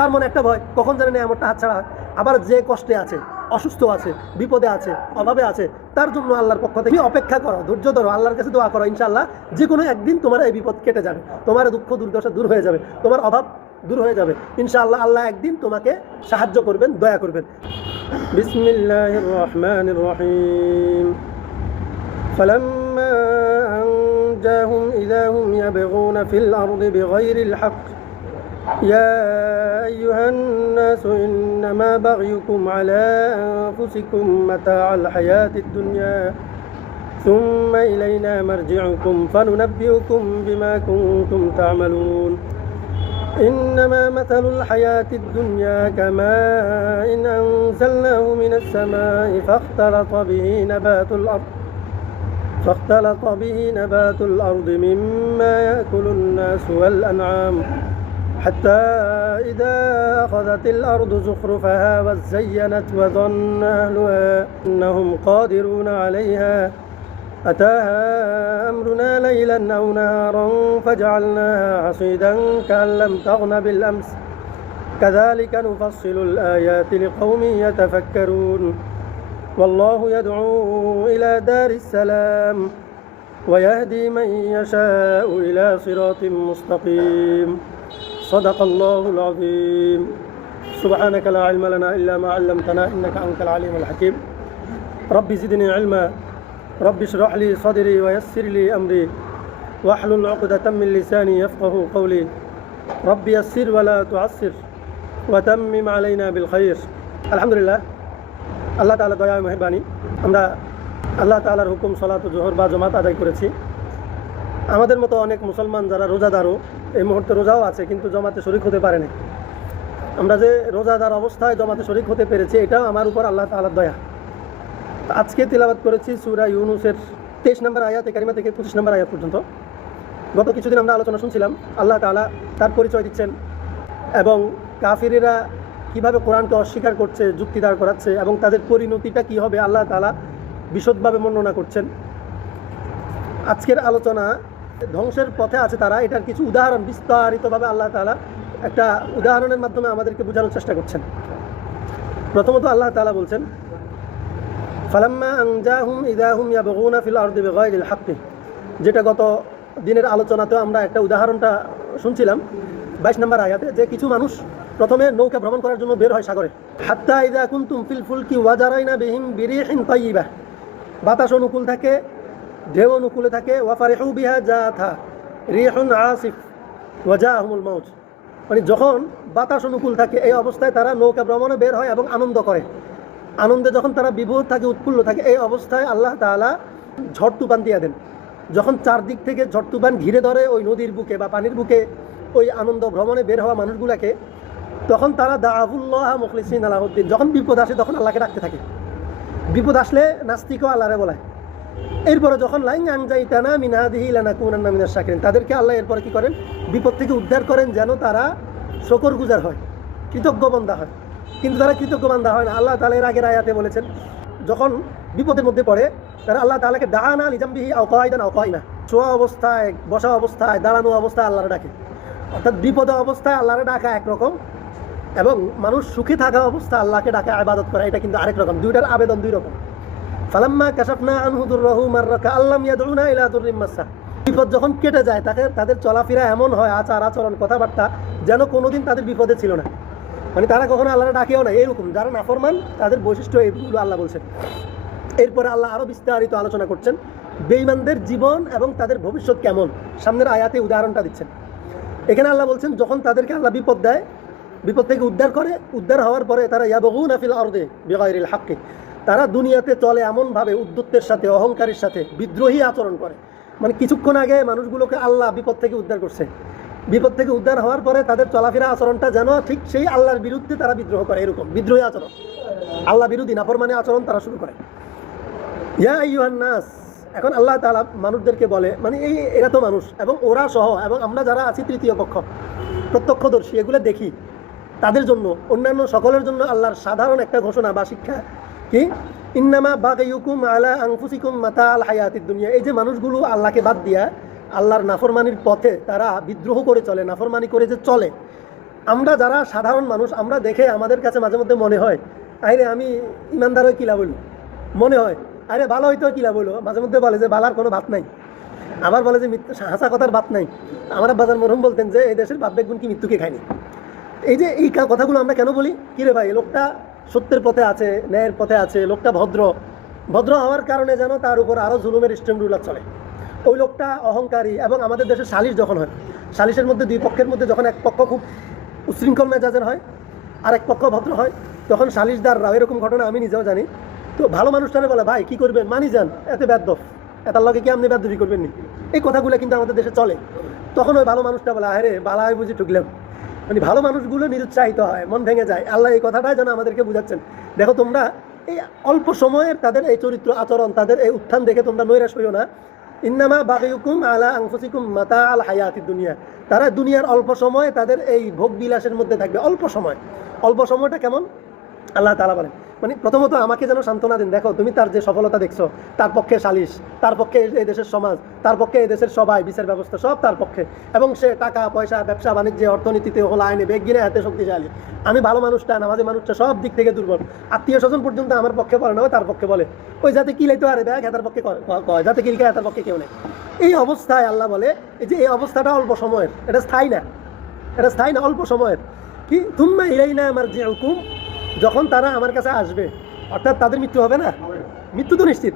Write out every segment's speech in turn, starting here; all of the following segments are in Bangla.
তার মনে একটা ভয়, কখন জানে নেয়ামতটা হাতছাড়া হয়। আবার যে কষ্টে আছে, অসুস্থ আছে, বিপদে আছে, অভাবে আছে, তার জন্য আল্লাহর পক্ষ থেকে অপেক্ষা করো, ধৈর্য ধরো, আল্লাহর কাছে দোয়া করো, ইনশাআল্লাহ যে কোনো একদিন তোমার এই বিপদ কেটে যাবে, তোমার দুঃখ দুর্দশা দূর হয়ে যাবে, তোমার অভাব দূর হয়ে যাবে। ইনশাআল্লাহ আল্লাহ একদিন তোমাকে সাহায্য করবেন, দয়া করবেন। বিসমিল্লাহির রহমানির রহিম। فلما أنجاهم إذا هم يبغون في الأرض بغير الحق يا أيها الناس إنما بغيكم على أنفسكم متاع الحياة الدنيا ثم إلينا مرجعكم فننبئكم بما كنتم تعملون إنما مثل الحياة الدنيا كماء إن أنزلناه من السماء فاختلط به نبات الأرض مما يأكل الناس والأنعام حتى إذا أخذت الأرض زخرفها وزينت وظن أهلها أنهم قادرون عليها أتاها أمرنا ليلا أو نهارا فجعلناها حصيدا كأن لم تغن بالأمس كذلك نفصل الآيات لقوم يتفكرون والله يدعو إلى دار السلام ويهدي من يشاء إلى صراط مستقيم صدق الله العظيم سبحانك لا علم لنا إلا ما علمتنا إنك أنت العليم الحكيم رب زدني علما رب اشرح لي صدري ويسر لي أمري واحلل عقدة من لساني يفقه قولي رب يسر ولا تعسر وتمم علينا بالخير الحمد لله আল্লাহ তাআলা দয়া মেহেরবানি আমরা আল্লাহ তাআলার হুকুম সালাত জোহর বা জামাত আদায় করেছি। আমাদের মতো অনেক মুসলমান যারা রোজাদারও এই মুহূর্তে রোজাও আছে কিন্তু জমাতে শরীক হতে পারে না। আমরা যে রোজাদার অবস্থায় জমাতে শরীক হতে পেরেছি এটাও আমার উপর আল্লাহ তাআলার দয়া। আজকে তিলাওয়াত করেছি সূরা ইউনূসের 23 নম্বর আয়াত কারিমা থেকে 25 নম্বর আয়াত পর্যন্ত। গত কিছুদিন আমরা আলোচনা শুনছিলাম আল্লাহ তাআলা তার পরিচয় দিচ্ছেন এবং কাফিরেরা কীভাবে কোরআনকে অস্বীকার করছে, যুক্তি দাঁড় করাচ্ছে এবং তাদের পরিণতিটা কী হবে আল্লাহ তাআলা বিশদভাবে বর্ণনা করছেন। আজকের আলোচনা ধ্বংসের পথে আছে তারা, এটার কিছু উদাহরণ বিস্তারিতভাবে আল্লাহ তাআলা একটা উদাহরণের মাধ্যমে আমাদেরকে বোঝানোর চেষ্টা করছেন। প্রথমত আল্লাহ তাআলা বলছেন ফালাম্মা আনজাহুম ইযা হুম ইয়াবগুনা ফিল আরদি বিগাইরিল হাক্কি, যেটা গত দিনের আলোচনাতেও আমরা একটা উদাহরণটা শুনছিলাম 22 নম্বর আয়াতে, যে কিছু মানুষ প্রথমে নৌকা ভ্রমণ করার জন্য বের হয় সাগরে। হাত্তা ইযা কুনতুম ফিল ফুলকি ওয়াজারাইনা বিহিম বিরিহিন তাইয়্যিবা, বাতাস অনুকূল থাকে, ঢেউ অনুকূলে থাকে। ওয়াফারিহু বিহা জাথা রিহুন আসিফ ওয়াজাহুমুল মাউজ, মানে যখন বাতাস অনুকূল থাকে এই অবস্থায় তারা নৌকা ভ্রমণে বের হয় এবং আনন্দ করে। আনন্দে যখন তারা বিভোর থাকে, উৎফুল্ল থাকে, এই অবস্থায় আল্লাহ তাআলা ঝড় তুফান দিয়ে দেন। যখন চারদিক থেকে ঝড় তুফান ঘিরে ধরে ওই নদীর বুকে বা পানির বুকে ওই আনন্দ ভ্রমণে বের হওয়া মানুষগুলোকে, তখন তারা দাআউল্লাহ মুখলিসিন লাহুদ্দিন, যখন বিপদ আসে তখন আল্লাহকে ডাকতে থাকে। বিপদ আসলে নাস্তিকও আল্লাহরে বলায়। এরপরে যখন লাইন আনজাইতানা মিন হাদিহি লানাকুনান্না মিনাশ শাকিরিন, তাদেরকে আল্লাহ এরপরে কী করেন, বিপদ থেকে উদ্ধার করেন যেন তারা শুকরগুজার হয়, কৃতজ্ঞ বান্দা হয়। কিন্তু তারা কৃতজ্ঞ বান্দা হয় না। আল্লাহ তাআলা এর আগের আয়াতে বলেছেন যখন বিপদের মধ্যে পড়ে তারা আল্লাহ তাআলাকে দাআনা লিজামবিহি আও কায়দান আও কায়না, শোয়া অবস্থায়, বসা অবস্থায়, দাঁড়ানো অবস্থায় আল্লাহরে ডাকে। অর্থাৎ বিপদ অবস্থায় আল্লাহরে ডাকা একরকম এবং মানুষ সুখে থাকা অবস্থায় আল্লাহকে ডাকা ইবাদত করা এটা কিন্তু আরেক রকম। দুইটার আবেদন দুই রকম। ফালাম্মা কাশাফনা আনহু দুররাহু মাররাকা আল্লাম ইয়াদউনা ইলা দুররিম মাসসা, বিপদ যখন কেটে যায় তাদের চলাফেরা এমন হয়, আচার আচরণ কথাবার্তা যেন কোনোদিন তাদের বিপদে ছিল না, মানে তারা কখনো আল্লাহরে ডাকেও না। এইরকম যারা নাফরমান তাদের বৈশিষ্ট্য এইগুলো আল্লাহ বলছেন। এরপরে আল্লাহ আরও বিস্তারিত আলোচনা করছেন বেঈমানদের জীবন এবং তাদের ভবিষ্যৎ কেমন, সামনের আয়াতে উদাহরণটা দিচ্ছেন। এখানে আল্লাহ বলছেন যখন তাদেরকে আল্লাহ বিপদ দেয়, বিপদ থেকে উদ্ধার করে, উদ্ধার হওয়ার পরে তারা ইয়াবগুনা ফিল আরদি বিগাইরিল হাক্কি, তারা দুনিয়াতে চলে এমনভাবে উদ্ধত্তের সাথে, অহংকারের সাথে, বিদ্রোহী আচরণ করে। মানে কিছুক্ষণ আগে মানুষগুলোকে আল্লাহ বিপদ থেকে উদ্ধার করছে, বিপদ থেকে উদ্ধার হওয়ার পরে তাদের চলাফেরা আচরণটা যেন ঠিক সেই আল্লাহর বিরুদ্ধে তারা বিদ্রোহ করে, এরকম বিদ্রোহী আচরণ, আল্লাহ বিরোধী নাফরমানী আচরণ তারা শুরু করে। ইয়া আইয়ুহান নাস, এখন আল্লাহ তাআলা মানুষদেরকে বলে, মানে এরা তো মানুষ এবং ওরা সহ এবং আমরা যারা আছি তৃতীয় পক্ষ প্রত্যক্ষদর্শী, এগুলো দেখি, তাদের জন্য অন্যান্য সকলের জন্য আল্লাহর সাধারণ একটা ঘোষণা বা শিক্ষা কি, ইন্নামা বাগাইয়ুকুম আলা আনফুসিকুম মাতাআল হায়াতিদ দুনিয়া, এই যে মানুষগুলো আল্লাহকে বাদ দিয়া আল্লাহর নাফরমানির পথে তারা বিদ্রোহ করে চলে, নাফরমানি করে যে চলে, আমরা যারা সাধারণ মানুষ, আমরা দেখে আমাদের কাছে মাঝে মধ্যে মনে হয় আরে আমি ইমানদার হয়ে কিলা বললো, মনে হয় আরে ভালো হয়তো কিলা বললো, মাঝে মধ্যে বলে যে বালার কোনো ভাত নাই, আবার বলে যে হাসা কথার ভাত নাই। আমার বাজার মরহুম বলতেন যে এই দেশের বাপ বেগুন কি মৃত্যুকে খায়নি। এই যে এই কথাগুলো আমরা কেন বলি, কিরে ভাই লোকটা সত্যের পথে আছে, ন্যায়ের পথে আছে, লোকটা ভদ্র হওয়ার কারণে যেন তার উপর আরও জুলুমের স্টেম রুলার চলে। ওই লোকটা অহংকারী। এবং আমাদের দেশে সালিশ যখন হয়, সালিশের মধ্যে দুই পক্ষের মধ্যে যখন এক পক্ষ খুব উশৃঙ্খল মেজাজের হয় আর এক পক্ষ ভদ্র হয়, তখন সালিশদাররা, এরকম ঘটনা আমি নিজেও জানি, তো ভালো মানুষটারে বলে ভাই কি করবেন মানি যান, এতে বেদ্যফ, এটার লগে কি আপনি বেদ্যফি করবেন নি। এই কথাগুলো কিন্তু আমাদের দেশে চলে। তখন ওই ভালো মানুষটা বলে আরে বালাই বুঝি ঠুকলাম। মানে ভালো মানুষগুলো নিরুৎসাহিত হয়, মন ভেঙে যায়। আল্লাহ এই কথাটাই যেন আমাদেরকে বুঝাচ্ছেন, দেখো তোমরা এই অল্প সময়ের তাদের এই চরিত্র আচরণ, তাদের এই উত্থান দেখে তোমরা নৈরাশ হইও না। ইন্নামা বাগিউকুম আলা আনফুসিকুম মাতা আল হায়াতিদ দুনিয়া। তারা দুনিয়ার অল্প সময় তাদের এই ভোগ বিলাসের মধ্যে থাকবে। অল্প সময়টা কেমন আল্লাহ তাআলা বলেন, মানে প্রথমত আমাকে যেন সান্ত্বনা দিন, দেখো তুমি তার যে সফলতা দেখছো, তার পক্ষে সালিশ, তার পক্ষে এই দেশের সমাজ, তার পক্ষে এই দেশের সবাই, বিচার ব্যবস্থা সব তার পক্ষে, এবং সে টাকা পয়সা, ব্যবসা বাণিজ্যে, অর্থনীতিতে, হল আইনে, বেগিনে হাতে শক্তিশালী। আমি ভালো মানুষটা, নামাজি মানুষটা সব দিক থেকে দুর্বল। আত্মীয় স্বজন পর্যন্ত আমার পক্ষে বলে না, তার পক্ষে বলে। ওই যাতে কিলাইতো আরে ব্যাগ হাতার পক্ষে কয়, যাতে কিলকে হাতার পক্ষে কেউ নেই। এই অবস্থায় আল্লাহ বলে এই যে এই অবস্থাটা অল্প সময়ের, এটা স্থায়ী না, অল্প সময়ের। কি তুম্মা ইলাইনা মারজিউকুম, যখন তারা আমার কাছে আসবে, অর্থাৎ তাদের মৃত্যু হবে না, মৃত্যু তো নিশ্চিত।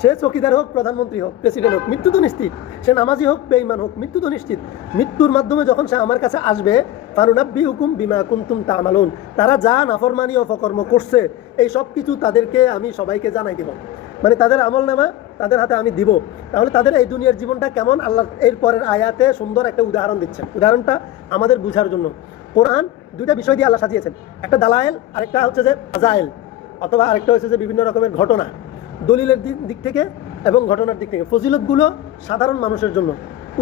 সে চৌকিদার হোক, প্রধানমন্ত্রী হোক, প্রেসিডেন্ট হোক, মৃত্যু তো নিশ্চিত। সে নামাজি হোক, বেঈমান হোক, মৃত্যু তো নিশ্চিত। মৃত্যুর মাধ্যমে যখন সে আমার কাছে আসবে, ফানুনাব্বিউকুম বিমা কুনতুম তা'মালুন, তারা যা নাফরমানি ও অপকর্ম করছে এই সব কিছু তাদেরকে আমি সবাইকে জানাই দিব। মানে তাদের আমলনামা তাদের হাতে আমি দিব। তাহলে তাদের এই দুনিয়ার জীবনটা কেমন, আল্লাহ এর পরের আয়াতে সুন্দর একটা উদাহরণ দিচ্ছেন। উদাহরণটা আমাদের বোঝার জন্য। কোরআন দুইটা বিষয় দিয়ে আল্লাহ সাজিয়েছেন, একটা দালায়েল, আরেকটা হচ্ছে যে ফাজাইল, অথবা আরেকটা হচ্ছে যে বিভিন্ন রকমের ঘটনা, দলিলের দিক থেকে এবং ঘটনার দিক থেকে। ফজিলতগুলো সাধারণ মানুষের জন্য,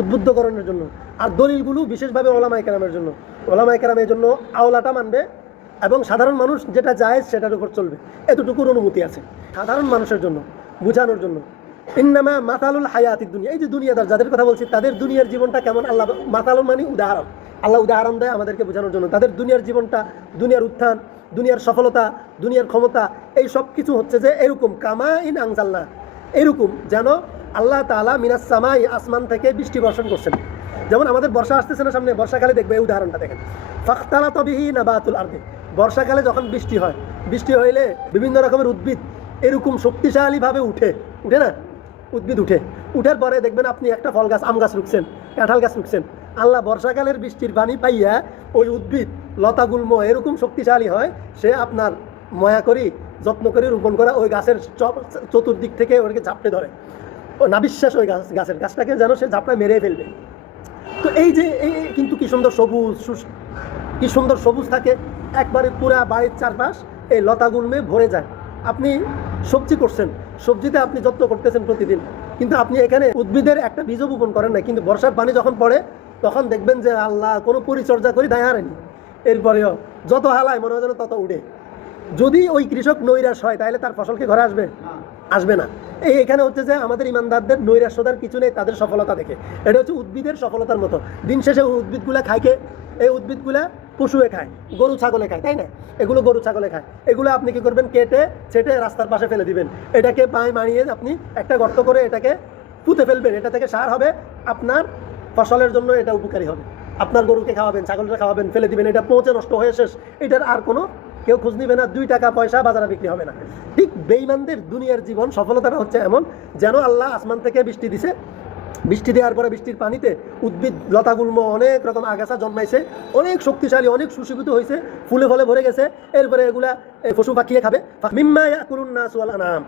উদ্বুদ্ধকরণের জন্য, আর দলিলগুলো বিশেষভাবে ওলামায়ে কেরামের জন্য। ওলামায়ে কেরাম এই জন্য আওলাটা মানবে এবং সাধারণ মানুষ যেটা জায়েজ সেটার উপর চলবে, এতটুকুর অনুমতি আছে সাধারণ মানুষের জন্য, বোঝানোর জন্য। ইন্নামা মাতালুল হায়াতিদ দুনিয়া, এই যে দুনিয়াদার যাদের কথা বলছি তাদের দুনিয়ার জীবনটা কেমন, আল্লাহ মাতালুল মানে উদাহরণ, আল্লাহ উদাহরণ দেয় আমাদেরকে বোঝানোর জন্য। তাদের দুনিয়ার জীবনটা, দুনিয়ার উত্থান, দুনিয়ার সফলতা, দুনিয়ার ক্ষমতা, এই সব কিছু হচ্ছে যে এরকম কামা ইন আনজালনা, এরকম যেন আল্লাহ তাআলা মিনাস সামাই, আসমান থেকে বৃষ্টি বর্ষণ করছেন। যেমন আমাদের বর্ষা আসতেছে না সামনে, বর্ষাকালে দেখবে এই উদাহরণটা দেখেন, ফাখতালাত বিহি নাবাতুল আরদি, বর্ষাকালে যখন বৃষ্টি হয়, বৃষ্টি হইলে বিভিন্ন রকমের উদ্ভিদ এরকম শক্তিশালীভাবে উঠে না, উদ্ভিদ উঠার পরে দেখবেন আপনি একটা ফল গাছ, আম গাছ রুখছেন, কাঁঠাল গাছ রুখছেন, আল্লাহ বর্ষাকালের বৃষ্টির পানি পাইয়া ওই উদ্ভিদ লতাগুল্ম এরকম শক্তিশালী হয়, সে আপনার ময়া করি যত্ন করে রোপণ করা ওই গাছের চতুর্দিক থেকে ওকে ঝাপটে ধরে, ও নাবিশ্বাস ওই গাছটাকে যেন সে ঝাপটায় মেরে ফেলবে। তো এই যে এই কিন্তু কি সুন্দর সবুজ থাকে, একবারে পুরা বাড়ির চারপাশ এই লতাগুল্মে ভরে যায়। আপনি সবজি করছেন, সবজিতে আপনি যত্ন করতেছেন প্রতিদিন, কিন্তু আপনি এখানে উদ্ভিদের একটা বীজও বপন করেন না, কিন্তু বর্ষার পানি যখন পড়ে তখন দেখবেন যে আল্লাহ কোনো পরিচর্যা করে দায় হারেনি, এরপরেও যত হালায় মনে হয় যেন তত উঠে। যদি ওই কৃষক নৈরাশ হয় তাহলে তার ফসলকে ঘরে আসবে না। এখানে হচ্ছে যে আমাদের ইমানদারদের নৈরাশ্যতার কিছু নেই তাদের সফলতা দেখে। এটা হচ্ছে উদ্ভিদের সফলতার মতো। দিন শেষে উদ্ভিদগুলা খায় কে? এই উদ্ভিদগুলা পশুয়ে খায়, গরু ছাগলে খায়, তাই না? এগুলো গরু ছাগলে খায়। এগুলো আপনি কি করবেন? কেটে ছেটে রাস্তার পাশে ফেলে দিবেন। এটাকে পায়ে মারিয়ে আপনি একটা গর্ত করে এটাকে পুঁতে ফেলবেন। এটা থেকে সার হবে, আপনার ফসলের জন্য এটা উপকারী হবে। আপনার গরুকে খাওয়াবেন, ছাগলকে খাওয়াবেন, ফেলে দিবেন, এটা পচে নষ্ট হয়ে শেষ। এটার আর কোনো কেউ খোঁজ নিবে না, 2 টাকা পয়সা বাজারে বিক্রি হবে না। ঠিক বেঈমানদের দুনিয়ার জীবন সফলতাটা হচ্ছে এমন, যেন আল্লাহ আসমান থেকে বৃষ্টি দিছে, বৃষ্টি দেওয়ার পরে বৃষ্টির পানিতে উদ্ভিদ লতাগুল্ম অনেক রকম আগাছা জন্মাইছে, অনেক শক্তিশালী, অনেক সুশীভূত হয়েছে, ফুলে ফলে ভরে গেছে। এরপরে এগুলা পশু পাখিয়ে খাবে। মিম্মা ইয়াকুলুন নাস ওয়াল আনআম,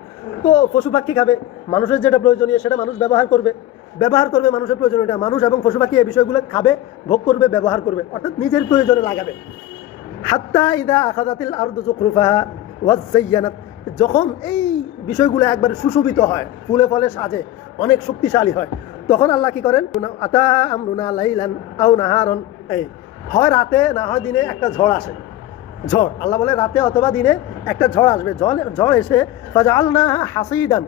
তো পশু পাখি খাবে, মানুষের যেটা প্রয়োজনীয় সেটা মানুষ ব্যবহার করবে মানুষের প্রয়োজনীয়টা মানুষ এবং পশু পাখি এই বিষয়গুলো খাবে, ভোগ করবে, ব্যবহার করবে, অর্থাৎ নিজের প্রয়োজনে লাগাবে। হাত্তা ইদা আখাযাতিল আরদু যুখরুফাহা ওয়াযায়্যানাত, যখন এই বিষয়গুলো একবার সুশোভিত হয়, ফুলে ফলে সাজে, অনেক শক্তিশালী হয়, তখন আল্লাহ কি করেন? আতা আমরুনা লাইলান আও নাহারন, এই হয় রাতে না হয় দিনে একটা ঝড় আসে। ঝড়, আল্লাহ বলে রাতে অথবা দিনে একটা ঝড় আসবে। ঝড় এসে ফাজআলনাহা হাসিদান,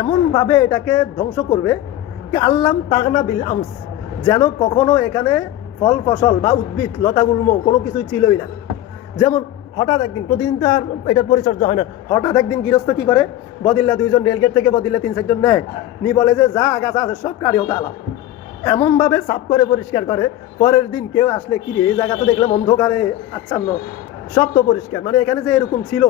এমনভাবে এটাকে ধ্বংস করবে কি আল্লাম তাগনা বিল আমস, যেন কখনো এখানে ফল ফসল বা উদ্ভিদ লতাগুল্ম কোনো কিছুই ছিলই না। যেমন হঠাৎ একদিন, প্রতিদিন তো আর এটার পরিচর্যা হয় না, হঠাৎ একদিন গৃহস্থ কি করে, বদিল্লা 2 জন রেলগেট থেকে বদিল্লা 3-4 জন নেয়, নিয়ে বলে যে যা গাছা আছে সব কাটি হতে আলাপ, এমনভাবে সাফ করে পরিষ্কার করে। পরের দিন কেউ আসলে কি রে, এই জায়গা তো দেখলাম অন্ধকারে আচ্ছন্ন, সব তো পরিষ্কার। মানে এখানে যে এরকম ছিল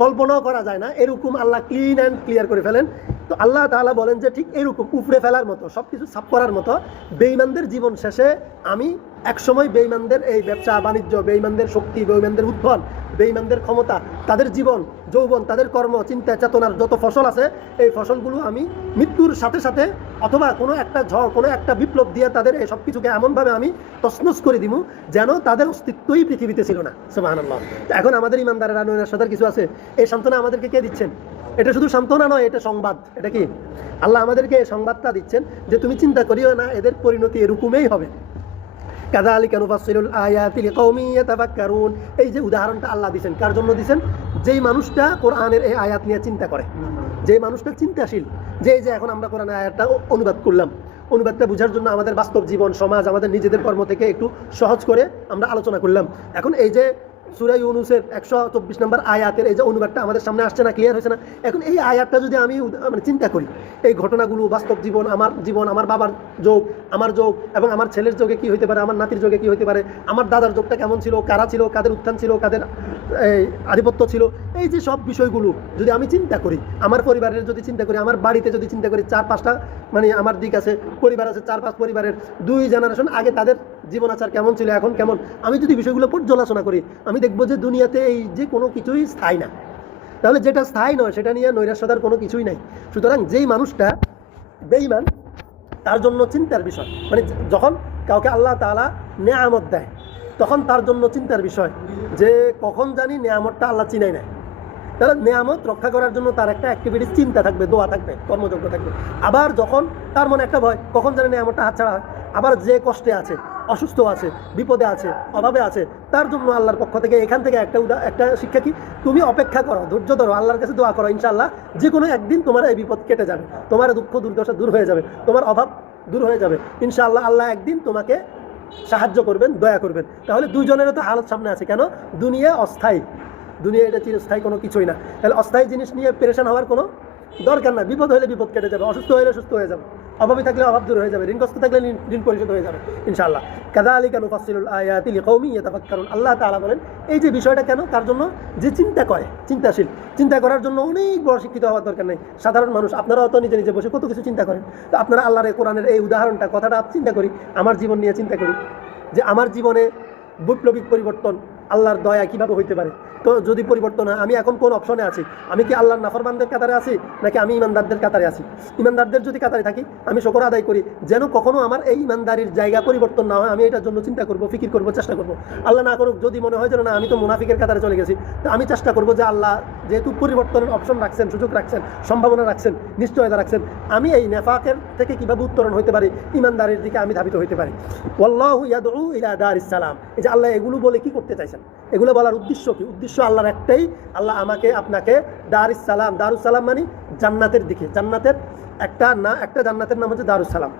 কল্পনাও করা যায় না, এরকম আল্লাহ ক্লিন অ্যান্ড ক্লিয়ার করে ফেলেন। তো আল্লাহ তাআলা বলেন যে ঠিক এরকম উপড়ে ফেলার মতো, সব কিছু সাফ করার মতো বেঈমানদের জীবন শেষে আমি একসময় বেঈমানদের এই ব্যবসা বাণিজ্য, বেঈমানদের শক্তি, বেঈমানদের উত্থান, বেঈমানদের ক্ষমতা, তাদের জীবন যৌবন, তাদের কর্ম চিন্তা চেতনার যত ফসল আছে, এই ফসলগুলো আমি মৃত্যুর সাথে সাথে অথবা কোনো একটা ঝড়, কোনো একটা বিপ্লব দিয়ে তাদের এই সব কিছুকে এমনভাবে আমি তছনছ করে দিব যেন তাদের অস্তিত্বই পৃথিবীতে ছিল না। সুবহানাল্লাহ। এখন আমাদের ইমানদারেরা নৈরাশ্যতার কিছু আছে, এই সান্ত্বনা আমাদেরকে কে দিচ্ছেন? এটা শুধু সান্ত্বনা নয়, এটা সংবাদ। এটা কি? আল্লাহ আমাদেরকে এই সংবাদটা দিচ্ছেন যে তুমি চিন্তা করিও না, এদের পরিণতি এরকমই হবে। কাযালিকা নুফাসসিলুল আয়াতি লিকাউমিন ইয়াতাফাক্কারুন। এই যে উদাহরণটা আল্লাহ দিয়েছেন, কার জন্য দিয়েছেন? যেই মানুষটা কোরআনের এই আয়াত নিয়ে চিন্তা করে, যে মানুষটা চিন্তাশীল, যে এখন আমরা কোরআনের আয়াতটা অনুবাদ করলাম, অনুবাদটা বোঝার জন্য আমাদের বাস্তব জীবন, সমাজ, আমাদের নিজেদের কর্ম থেকে একটু সহজ করে আমরা আলোচনা করলাম। এখন এই যে সূরা ইউনূসের 124 নম্বর আয়াতের এই যে অনুবাদটা আমাদের সামনে আসছে না, ক্লিয়ার হয়েছে না? এখন এই আয়াতটা যদি আমি মানে চিন্তা করি, এই ঘটনাগুলো বাস্তব জীবন, আমার বাবার যোগ, আমার যোগ এবং আমার ছেলের যোগে কি হতে পারে, আমার নাতির যোগে কি হতে পারে, আমার দাদার যোগটা কেমন ছিল, কারা ছিল, কাদের উত্থান ছিল, কাদের আধিপত্য ছিল, এই যে সব বিষয়গুলো যদি আমি চিন্তা করি, আমার পরিবারের যদি চিন্তা করি, আমার বাড়িতে যদি চিন্তা করি, 4-5টা মানে আমার দিক আছে, পরিবার আছে, 4-5 পরিবারের 2 জেনারেশন আগে তাদের জীবন আচার কেমন ছিল, এখন কেমন, আমি যদি বিষয়গুলো পর্যালোচনা করি, আমি দেখবো যে দুনিয়াতে এই যে কোনো কিছুই স্থায়ী না। তাহলে যেটা স্থায়ী নয় সেটা নিয়ে নৈরাশ্যতার কোনো কিছুই নাই। সুতরাং যেই মানুষটা বেঈমান, তার জন্য চিন্তার বিষয়, মানে যখন কাউকে আল্লাহ তাআলা নেয়ামত দেয় তখন তার জন্য চিন্তার বিষয় যে কখন জানি নেয়ামতটা আল্লাহ চিনাই নেয়। তাহলে নেয়ামত রক্ষা করার জন্য তার একটা অ্যাক্টিভিটিস, চিন্তা থাকবে, দোয়া থাকবে, কর্মযোগ্য থাকবে। আবার যখন তার মনে একটা ভয়, কখন জানি নেয়ামতটা হাতছাড়া হয়। আবার যে কষ্টে আছে, অসুস্থ আছে, বিপদে আছে, অভাবে আছে, তার জন্য আল্লাহর পক্ষ থেকে এখান থেকে একটা শিক্ষা কি, তুমি অপেক্ষা করো, ধৈর্য ধরো, আল্লাহর কাছে দোয়া করো, ইনশাআল্লাহ যে কোনো একদিন তোমার এই বিপদ কেটে যাবে, তোমার দুঃখ দুর্দশা দূর হয়ে যাবে, তোমার অভাব দূর হয়ে যাবে, ইনশাআল্লাহ আল্লাহ একদিন তোমাকে সাহায্য করবেন, দয়া করবেন। তাহলে দুজনেরও তো হালত সামনে আছে। কেন? দুনিয়া অস্থায়ী, দুনিয়া এটা চিরস্থায়ী কোনো কিছুই না। তাহলে অস্থায়ী জিনিস নিয়ে পেরেশান হওয়ার কোনো দরকার না। বিপদ হলে বিপদ কেটে যাবে, অসুস্থ হলে সুস্থ হয়ে যাবে, অভাবী থাকলে অভাব দূর হয়ে যাবে, ঋণগ্রস্ত থাকলে ঋণ পরিশোধ হয়ে যাবে ইনশাআল্লাহ। কাযালিকা নুফাসসিলুল আয়াতি লিকাউমিন ইয়াতাফাক্কারুন। আল্লাহ তাআলা বলেন এই যে বিষয়টা কেন, তার জন্য যে চিন্তা করে, চিন্তাশীল। চিন্তা করার জন্য অনেক বড় শিক্ষিত হওয়ার দরকার নেই। সাধারণ মানুষ, আপনারাও তো নিজে নিজে বসে কত কিছু চিন্তা করেন। তো আপনারা আল্লাহর কোরআনের এই উদাহরণটা, কথাটা চিন্তা করি, আমার জীবন নিয়ে চিন্তা করি যে আমার জীবনে বৈপ্লবিক পরিবর্তন, আল্লাহর দয়া কিভাবে হইতে পারে। তো যদি পরিবর্তন হয়, আমি এখন কোন অপশনে আছি? আমি কি আল্লাহর নাফরমানদের কাতারে আছি নাকি আমি ইমানদারদের কাতারে আছি? ইমানদারদের যদি কাতারে থাকি, আমি শুকর আদায় করি যেন কখনো আমার এই ইমানদারির জায়গা পরিবর্তন না হয়। আমি এটার জন্য চিন্তা করব, ফিকির করব, চেষ্টা করব। আল্লাহ না করুক, যদি মনে হয় যেন না আমি তো মুনাফিকের কাতারে চলে গেছি, তো আমি চেষ্টা করব যে আল্লাহ যেহেতু পরিবর্তনের অপশন রাখছেন, সুযোগ রাখছেন, সম্ভাবনা রাখছেন, নিশ্চয়তা রাখছেন, আমি এই নেফাকের থেকে কিভাবে উত্তরণ হইতে পারি, ইমানদারির দিকে আমি ধাবিত হইতে পারি। ওয়াল্লাহু ইয়াদউ ইলা দারিস সালাম। এই যে আল্লাহ এগুলো বলে কি করতে চাইছেন, এগুলো বলার উদ্দেশ্য কি? উদ্দেশ্য আল্লাহর একটাই, আল্লাহ আমাকে আপনাকে দারিস সালাম, দারুস সালাম মানে জান্নাতের দিকে, জান্নাতের একটা জান্নাতের নাম হচ্ছে দারুস সালাম।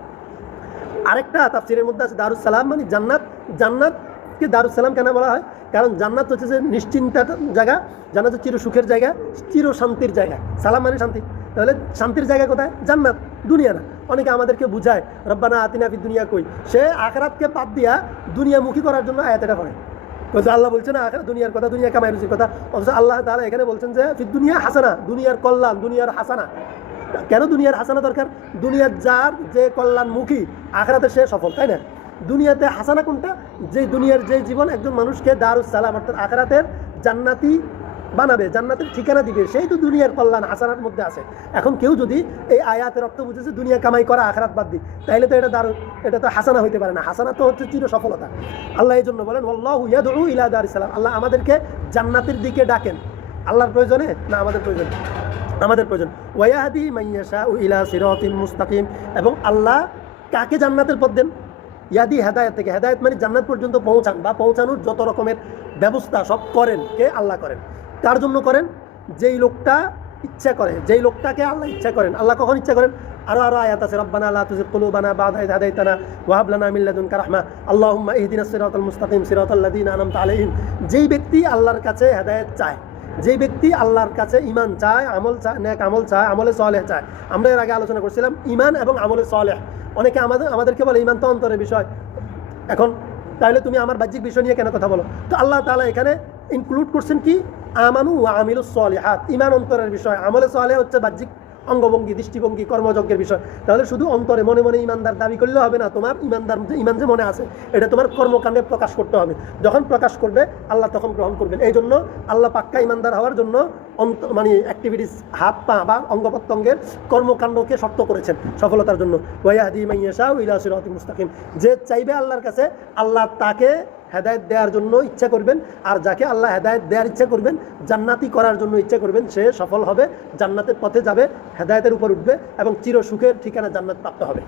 আরেকটা তাফসীরের মধ্যে আছে দারুস সালাম মানে জান্নাত। জান্নাতকে দারুস সালাম কেন বলা হয়? কারণ জান্নাত হচ্ছে যে নিশ্চিন্তার জায়গা, জান্নাত হচ্ছে চির সুখের জায়গা, চির শান্তির জায়গা। সালাম মানে শান্তি। তাহলে শান্তির জায়গা কোথায়? জান্নাত, দুনিয়া না। অনেকে আমাদেরকে বুঝায় রব্বানা আতিনা ফিদ দুনিয়া, কই সে আখিরাতকে বাদ দিয়া দুনিয়ামুখী করার জন্য আয়াতটা পড়ে। আল্লাহ বলছেন আখিরাত, দুনিয়ার কথা, দুনিয়া কামাই রুজির কথা। অথচ আল্লাহ তাআলা এখানে বলছেন যে ফিদ দুনিয়া হাসানা, দুনিয়ার কল্যাণ, দুনিয়ার হাসানা। কেন দুনিয়ার হাসানা দরকার? দুনিয়ার যার যে কল্যাণমুখী, আখিরাতে সে সফল, তাই না? দুনিয়াতে হাসানা কোনটা? যে দুনিয়ার যে জীবন একজন মানুষকে দারুস সালাম অর্থাৎ আখিরাতের জান্নাতি বানাবে, জান্নাতের ঠিকানা দিবে, সেই তো দুনিয়ার কল্যাণ হাসানার মধ্যে আছে। এখন কেউ যদি এই আয়াতের অর্থ বুঝেছে দুনিয়া কামাই করা, আখিরাত বাদ দিই, তাহলে তো এটা তো হাসানা হইতে পারে না। হাসানা তো হচ্ছে চির সফলতা। আল্লাহ এই জন্য বলেন আল্লাহু ইয়াদউ ইলা দারিস সালাম। আল্লাহ আমাদেরকে জান্নাতের দিকে ডাকেন। আল্লাহর প্রয়োজনে না আমাদের প্রয়োজনে? আমাদের প্রয়োজন। ওয়ায়াহদি মান ইয়াশাউ ইলা সিরাতিন মুস্তাকিম। এবং আল্লাহ কাকে জান্নাতের পথ দেন? ইয়াদি হেদায়েত থেকে। হেদায়েত মানে জান্নাত পর্যন্ত পৌঁছান বা পৌঁছানোর যত রকমের ব্যবস্থা সব করেন কে? আল্লাহ করেন। তার জন্য করেন যেই লোকটা ইচ্ছা করে, যেই লোকটাকে আল্লাহ ইচ্ছা করেন। আল্লাহ কখন ইচ্ছা করেন? আরো আয়াত আছে, রব্বানা লা তুযিগ কুলুবানা বা'দা ইয হাদাইতানা ওয়া হাব লানা মিন লাদুনকা রাহমা আল্লাহুম্মা ইহদিনাস সিরাতাল মুস্তাকিম সিরাতাল লাযিনা আন'আমতা আলাইহিম। যেই ব্যক্তি আল্লাহর কাছে হেদায়েত চায়, যেই ব্যক্তি আল্লাহর কাছে ঈমান চায়, আমল চায়, নেক আমল চায়, আমলে সালেহ চায়। আমরা এর আগে আলোচনা করছিলাম ঈমান এবং আমলে সালেহ। অনেকে আমাদেরকে বলে ঈমান তো অন্তরের বিষয়। এখন তাহলে তুমি আমার বাহ্যিক বিষয় নিয়ে কেন কথা বলো? তো আল্লাহ তাআলা এখানে ইনক্লুড করছেন কি, আমানু ওয়া আমিলুস সালিহাত। ঈমান অন্তরের বিষয়, আমলে সালেহ হচ্ছে বাহ্যিক অঙ্গভঙ্গি, দৃষ্টিভঙ্গি, কর্মযজ্ঞের বিষয়। তাহলে শুধু অন্তরে মনে মনে ইমানদার দাবি করলে হবে না, তোমার ইমান যে মনে আছে এটা তোমার কর্মকাণ্ডে প্রকাশ করতে হবে। যখন প্রকাশ করবে আল্লাহ তখন গ্রহণ করবেন। এই জন্য আল্লাহ পাক্কা ইমানদার হওয়ার জন্য মানে অ্যাক্টিভিটিস, হাত পা বা অঙ্গ প্রত্যঙ্গের কর্মকাণ্ডকে শর্ত করেছেন সফলতার জন্য। ওয়াহদি মান ইয়াশাউ ইলা সিরাতিল মুস্তাকিম। যে চাইবে আল্লাহর কাছে, আল্লাহ তাকে হেদায়েত দেওয়ার জন্য ইচ্ছা করবেন, আর যাকে আল্লাহ হেদায়েত দেওয়ার ইচ্ছা করবেন, জান্নাতি করার জন্য ইচ্ছা করবেন, সে সফল হবে, জান্নাতের পথে যাবে, হেদায়েতের উপর উঠবে এবং চির সুখের ঠিকানা জান্নাত প্রাপ্ত হবে।